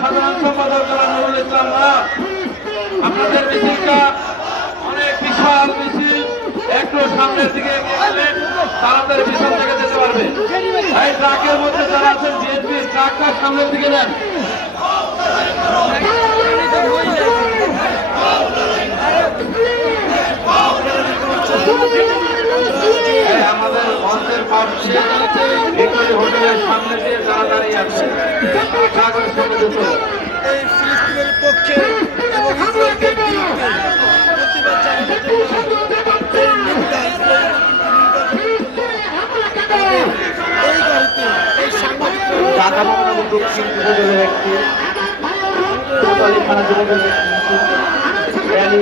সাধারণ সম্পাদক নুরুল ইসলাম রাজ। আপনাদের মিছিলটা অনেক বিশাল মিছিল, একটু সামনের দিকে এগিয়ে গেলে তাড়াতাড়ি পিছন থেকে যেতে পারবে। এই ট্রাকের মধ্যে যারা আছেন বিএনপি ট্রাকটা সামনের দিকে নেন। আমাদের মঞ্চের পাশে ভিক্টোরি হোটেলের সামনে দিয়ে যারা দাঁড়িয়ে আছে সাগরের সঙ্গে যুক্ত এই ফিলিস্তিনের পক্ষে এবং ইসরায়েলের বিরুদ্ধে প্রতিবাদ জানানোর জন্য এই নিন্দা এই গাড়িতে এই সাংবাদিকরা ঢাকা মহানগর দক্ষিণ উপজেলার একটি কোতোয়ালি থানা যুবদলের র্যালি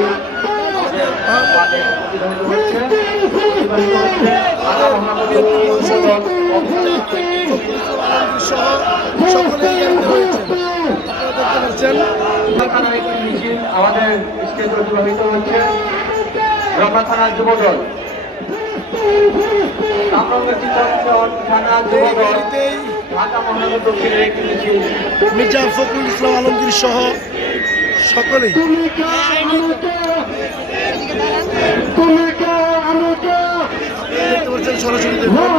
আমাদের স্টেজ অতিবাহিত হচ্ছে। রমনা থানার যুবদল, থানা যুবদল, ঢাকা মহানগর দক্ষিণের একটি মিছিল। মির্জা ফখরুল ইসলাম আলমগীর সহ সকলেই দেখতে পাচ্ছেন সরাসরি দেখুন